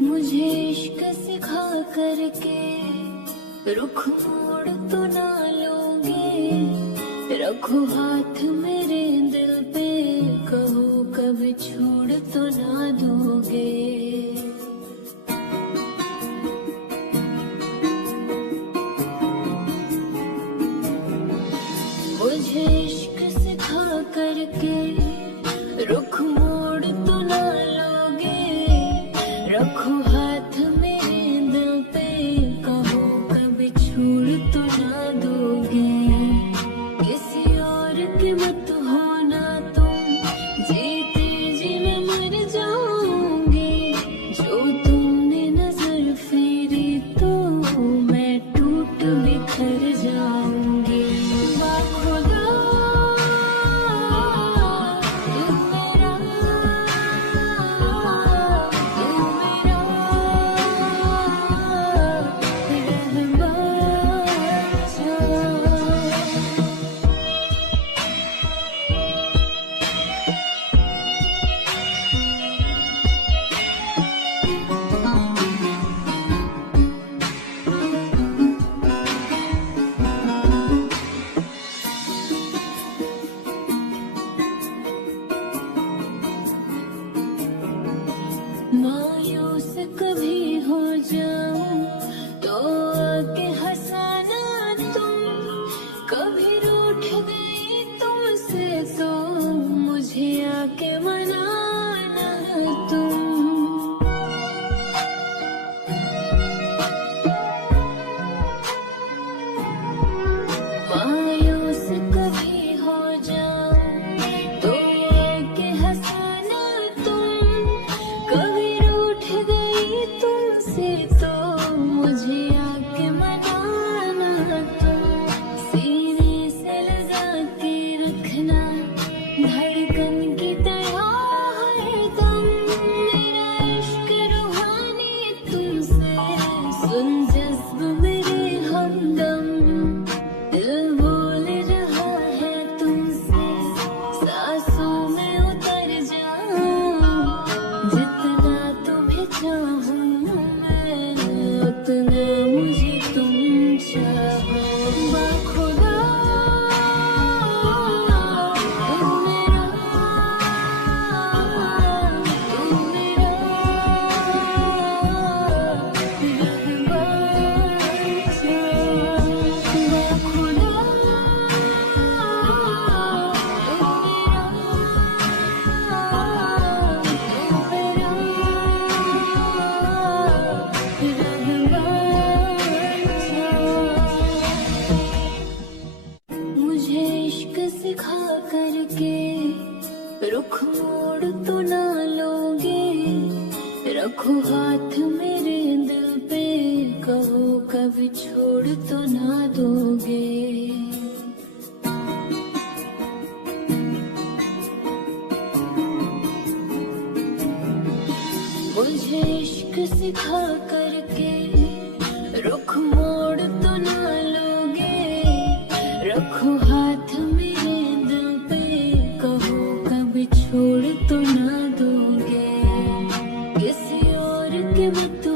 मुझे इश्क सिखा करके रुख मोड़ तो ना लोगे, रखो हाथ मेरे दिल पे, कहो कभी छोड़ तो ना दोगे। मुझे इश्क सिखा करके रुख मोड़ तो ना लोगे, रखो हाथ मेरे दिल पे, कहो कभी छोड़ तो ना दोगे। किसी और की मत होना तुम, जीते जी मैं मर जाऊंगी। जो तुमने नजर फेरी तो मैं टूट बिखर जाऊंगी। खुदा तू मेरा, तू मेरा रहमान सा। मायूस कभी हो जाऊं तो आके हंसाना तुम, कभी रूठ गई तुमसे तो मुझे आके मनाना तुम। मायूस कभी हो जाऊं तो आके हंसाना तुम, कभी रूठ गई तुमसे तो मुझे आके मनाना तुम। सीने से लगा के रखना धड़कन की तरह हरदम, मेरा इश्क रूहानी तुमसे सुन जज्ब मेरे हमदम। दिल बोल रहा है तुमसे सांसों में उतर जाऊं, जितना तुम्हें चाहूं मैं उतना मुझे तुम चाहो। खुदा तू मेरा, तू मेरा रहमान सा। खुदा तू मेरा, तू मेरा रहमान सा। मुझे इश्क सिखा करके रुख मोड़ तो ना लोगे, रखो हाथ मेरे दिल पे, कहो कभी छोड़ तो ना दोगे। मुझे इश्क सिखा करके रुख मोड़ तो ना लोगे, रखो हाथ मेरे दिल पे, कहो कभी छोड़ तो ना दोगे। किसी और के मत